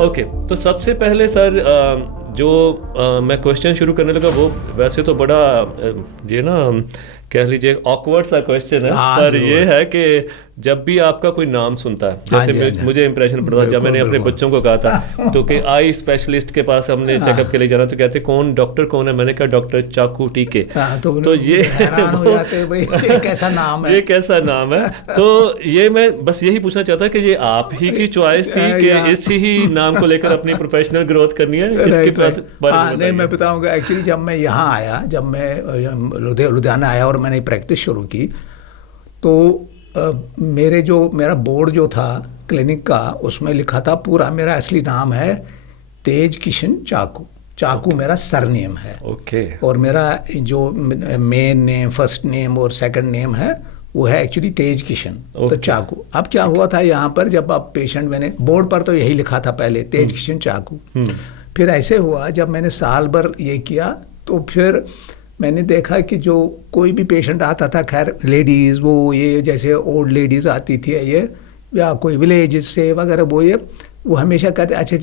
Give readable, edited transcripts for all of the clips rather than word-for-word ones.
Okay, तो सबसे पहले सर मैं क्वेश्चन शुरू करने लगा वो वैसे तो बड़ा ये ना कह लीजिए ऑकवर्ड सा क्वेश्चन है, पर ये है कि जब भी आपका कोई नाम सुनता है, जैसे मुझे इंप्रेशन पड़ता था जब मैंने अपने बच्चों को कहा था तो कि आई स्पेशलिस्ट के पास हमने चेकअप के लिए जाना, तो कहते कौन डॉक्टर कौन है, मैंने कहा डॉक्टर चाकू टीके। तो ये हैरान हो जाते भाई ये कैसा नाम है, ये कैसा नाम है। तो ये मैं बस यही पूछना चाहता कि ये आप ही की चॉइस थी कि इसी ही नाम को लेकर अपनी प्रोफेशनल ग्रोथ करनी है, इसके पास? नहीं, मैं बताऊंगा। एक्चुअली जब मैं यहाँ आया, जब मैं लुधियाना आया और मैंने प्रैक्टिस शुरू की, तो मेरा बोर्ड जो था क्लिनिक का, उसमें लिखा था पूरा मेरा असली नाम है तेज किशन चाकू। चाकू मेरा सरनेम है। और मेरा जो मेन नेम, फर्स्ट नेम और सेकंड नेम है वो है एक्चुअली तेज किशन। तो चाकू। अब क्या हुआ था यहाँ पर, जब आप पेशेंट, मैंने बोर्ड पर तो यही लिखा था पहले तेज किशन चाकू। फिर ऐसे हुआ जब मैंने साल भर ये किया तो फिर मैंने देखा कि जो कोई भी पेशेंट आता था, खैर लेडीज़, वो ये जैसे ओल्ड लेडीज़ आती थी ये, या कोई विलेज से वगैरह, वो हमेशा कहते अच्छा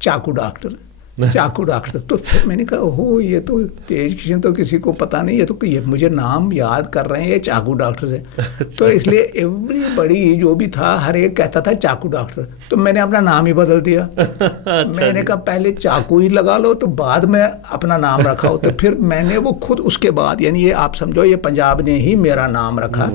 चाकू डॉक्टर, चाकू डॉक्टर। तो फिर मैंने कहा ओहो, ये तो तेज किशन तो किसी को पता नहीं है, तो ये मुझे नाम याद कर रहे हैं ये चाकू डॉक्टर से। तो इसलिए एवरीबॉडी जो भी था हर एक कहता था चाकू डॉक्टर। तो मैंने अपना नाम ही बदल दिया। मैंने कहा पहले चाकू ही लगा लो तो बाद में अपना नाम रखा हो। तो फिर मैंने वो खुद उसके बाद, यानी ये आप समझो ये पंजाब ने ही मेरा नाम रखा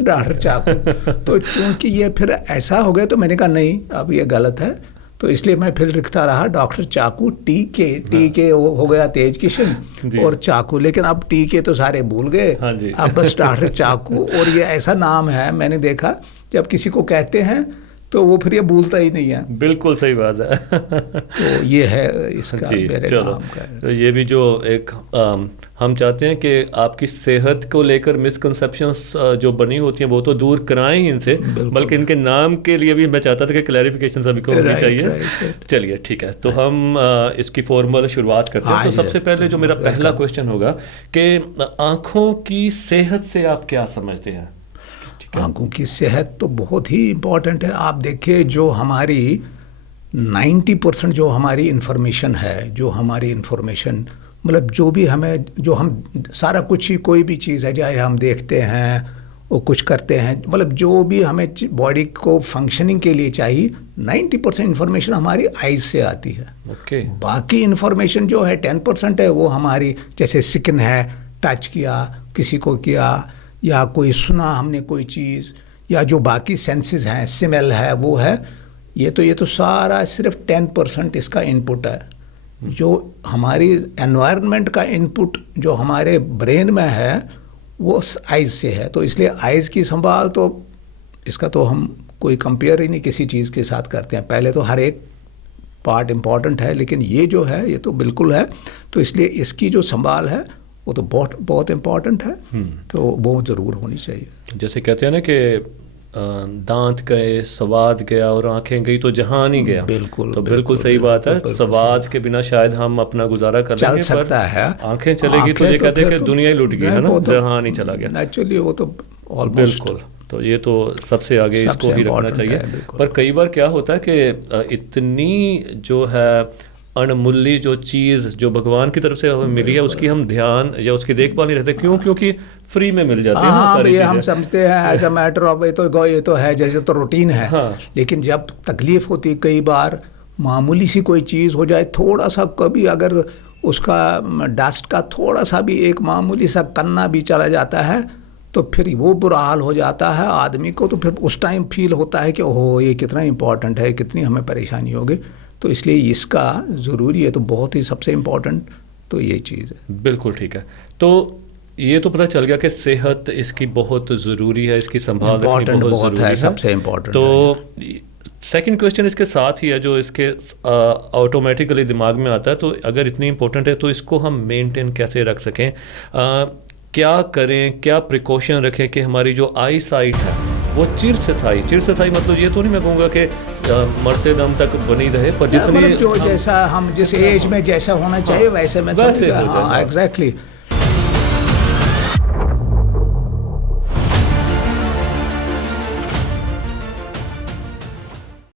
डॉक्टर चाकू। तो चूंकि ये फिर ऐसा हो गया तो मैंने कहा नहीं, अब ये गलत है। तो इसलिए मैं फिर लिखता रहा डॉक्टर चाकू टीके। टीके हो गया तेज किशन और चाकू, लेकिन अब टीके तो सारे भूल गए। अब बस डॉक्टर चाकू। और ये ऐसा नाम है, मैंने देखा जब किसी को कहते हैं तो वो फिर ये भूलता ही नहीं है। बिल्कुल सही बात है। तो ये है इसका मेरे नाम का। तो ये भी जो एक हम चाहते हैं कि आपकी सेहत को लेकर मिसकंसेप्शंस जो बनी होती हैं वो तो दूर कराएं ही इनसे, बल्कि इनके नाम के लिए भी मैं चाहता था कि क्लैरिफिकेशन सभी को होनी चाहिए। चलिए ठीक है, तो हम इसकी फॉर्मल शुरुआत करते हैं। तो सबसे पहले जो मेरा पहला क्वेश्चन होगा कि आँखों की सेहत से आप क्या समझते हैं? आँखों की सेहत तो बहुत ही इम्पॉर्टेंट है। आप देखिए जो हमारी 90% जो हमारी इन्फॉर्मेशन है, जो हमारी इन्फॉर्मेशन मतलब जो भी हमें, जो हम सारा कुछ ही, कोई भी चीज़ है चाहे हम देखते हैं वो कुछ करते हैं, मतलब जो भी हमें बॉडी को फंक्शनिंग के लिए चाहिए, 90% इन्फॉर्मेशन हमारी आइज से आती है। बाकी इन्फॉर्मेशन जो है 10% है, वो हमारी जैसे स्किन है, टच किया, किसी को किया, या कोई सुना हमने कोई चीज़, या जो बाकी सेंसेस हैं, स्मेल है, वो है। ये तो सारा सिर्फ 10% इसका इनपुट है। जो हमारी एनवायरनमेंट का इनपुट जो हमारे ब्रेन में है वो आइज़ से है। तो इसलिए आइज़ की संभाल तो इसका तो हम कोई कंपेयर ही नहीं किसी चीज़ के साथ करते हैं। पहले तो हर एक पार्ट इम्पॉर्टेंट है, लेकिन ये जो है ये तो बिल्कुल है। तो इसलिए इसकी जो संभाल है वो तो बहुत बहुत इम्पॉर्टेंट है। तो वो ज़रूर होनी चाहिए। जैसे कहते हैं ना कि दांत गए, स्वाद गया और आंखें गई तो जहान ही गया। बिल्कुल, तो बिल्कुल सही बात है। स्वाद के बिना शायद हम अपना गुजारा कर लेंगे, सकता है, आंखें चलेगी तो ये कहते हैं कि दुनिया ही लुट गई है ना, जहान ही चला गया। एक्चुअली वो तो बिल्कुल, तो ये तो सबसे आगे इसको ही रखना चाहिए। पर कई बार क्या होता है कि इतनी जो है अनमूल्य जो चीज़ जो भगवान की तरफ से हमें मिली है उसकी हम ध्यान या उसकी देखभाल नहीं रहते। क्यों? क्योंकि फ्री में मिल जाती है ना सारी चीजें। हम समझते हैं एज अ मैटर ऑफ ये तो है, जैसे तो रूटीन है। लेकिन जब तकलीफ होती, कई बार मामूली सी कोई चीज़ हो जाए, थोड़ा सा कभी अगर उसका डस्ट का थोड़ा सा भी एक मामूली सा कन्ना भी चला जाता है तो फिर वो बुरा हाल हो जाता है आदमी को। तो फिर उस टाइम फील होता है कि ओहो ये कितना इम्पोर्टेंट है, कितनी हमें परेशानी होगी। तो इसलिए इसका ज़रूरी है, तो बहुत ही सबसे इम्पोर्टेंट तो ये चीज़ है। बिल्कुल ठीक है। तो ये तो पता चल गया कि सेहत इसकी बहुत ज़रूरी है, इसकी संभाल रखनी बहुत ज़रूरी है, सबसे इम्पोर्टेंट। तो सेकंड क्वेश्चन इसके साथ ही है जो इसके ऑटोमेटिकली दिमाग में आता है। तो अगर इतनी इम्पोर्टेंट है तो इसको हम मेंटेन कैसे रख सकें, क्या करें, क्या प्रिकॉशन रखें कि हमारी जो आई साइट है वो चिरस्थायी मतलब ये तो नहीं मैं कहूँगा कि मरते दम तक बनी रहे, पर जितनी जो जैसा हम जिस एज में जैसा होना चाहिए वैसे में, वैसे एग्जैक्टली